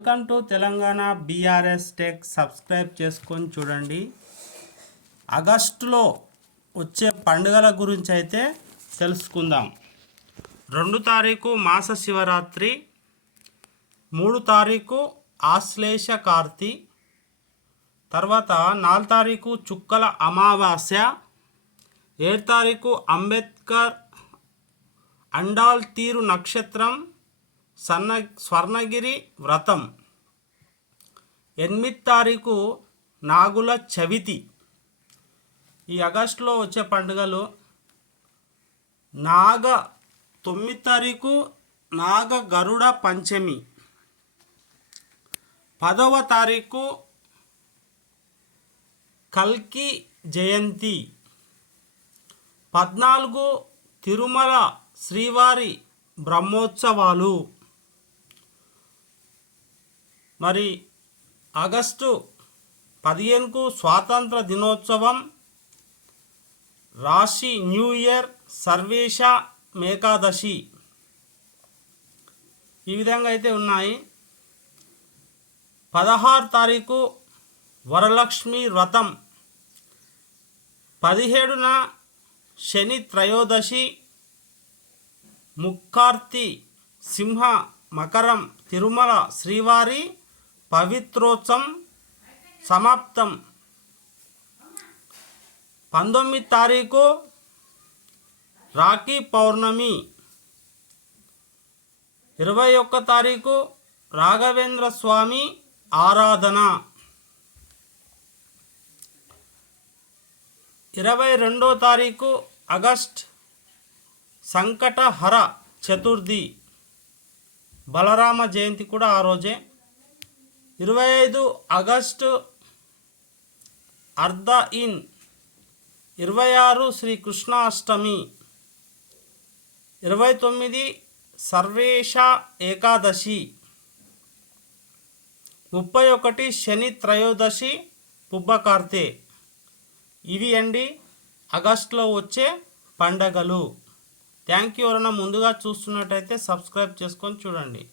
Welcome to Telangana BRS tech. Subscribe చేసుకొని చూడండి. ఆగస్టులో వచ్చే పండుగల గురించి అయితే తెలుసుకుందాం. 2 తారీఖు మాస శివరాత్రి, 3 తారీఖు ఆశ్లేష కార్తి, తర్వాత 4 తారీఖు చుక్కల అమావాస్య, 7 తారీఖు అంబేద్కర్ అండాల్ తీరు నక్షత్రం, స్వర్ణగిరి వ్రతం, 8 తారీఖు నాగుల చవితి. ఈ ఆగస్టులో వచ్చే పండుగలు 9 తారీఖు నాగ గరుడ పంచమి, 10వ తారీఖు కల్కి జయంతి, 14 తిరుమల శ్రీవారి బ్రహ్మోత్సవాలు. మరి ఆగస్టు 15కు స్వాతంత్ర దినోత్సవం, రాశి న్యూ ఇయర్, సర్వేష ఏకాదశి. ఈ విధంగా అయితే ఉన్నాయి. 16 తారీఖు వరలక్ష్మి వ్రతం, 17న శని త్రయోదశి, ముక్కార్తి సింహ మకరం తిరుమల శ్రీవారి పవిత్రోత్సవం సమాప్తం. 19 తారీఖు రాఖీ పౌర్ణమి, 21 తారీఖు రాఘవేంద్ర స్వామి ఆరాధన, 22వ తారీఖు ఆగస్ట్ సంకటహర చతుర్థి, బలరామ జయంతి కూడా ఆ రోజే. 25 ఆగస్టు అర్ధ ఇన్, 26 శ్రీకృష్ణ అష్టమి, 29 సర్వేష ఏకాదశి, 31 శని త్రయోదశి పుబ్బకార్తె. ఇవి అండి ఆగస్టులో వచ్చే పండగలు. Thank you. ఎవరైనా ముందుగా చూస్తున్నట్టయితే సబ్స్క్రైబ్ చేసుకొని చూడండి.